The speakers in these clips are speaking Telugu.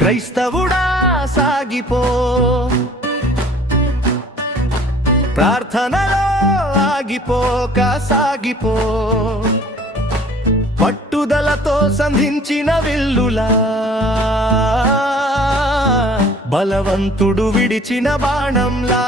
క్రైస్తవుడా సాగిపో ప్రార్థనలో ఆగిపోక సాగిపో పట్టుదలతో సంధించిన విల్లులా. బలవంతుడు విడిచిన బాణంలా.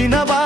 వచ్చినవా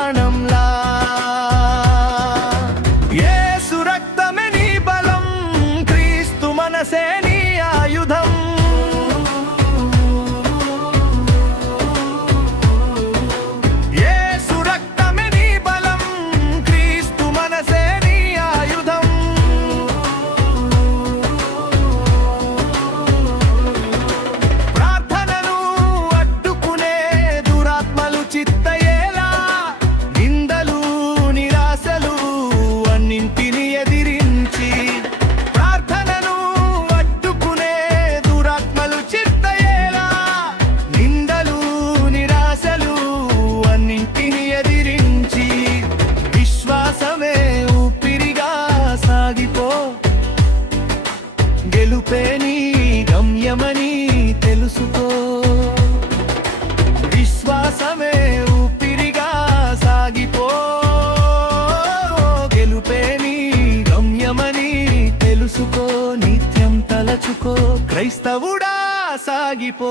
తలుచుకో నిత్యం తలచుకో క్రైస్తవుడా సాగిపో.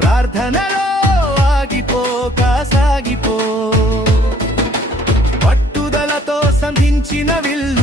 ప్రార్థనలో ఆగిపోక సాగిపో పట్టుదలతో సంధించిన విల్లు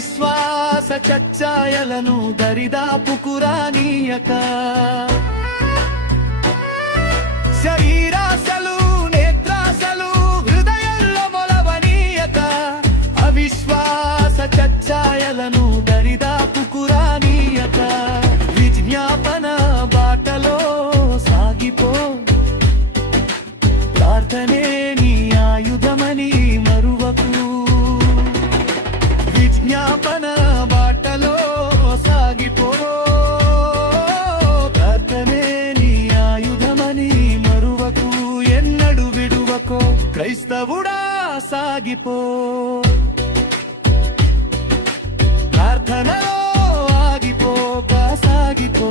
విశ్వాస చచ్చాయలను దరిదాపుకు రానీయక శరీరాశలు నేత్రాశలు హృదయంలో మొలవనీయక. అవిశ్వాస చచ్చాయలను దరిదాపుకు రానీయక విజ్ఞాపన బాటలో సాగిపో. ప్రార్థనే ఆగిపో. ప్రార్థనలో ఆగిపో కాసాగిపో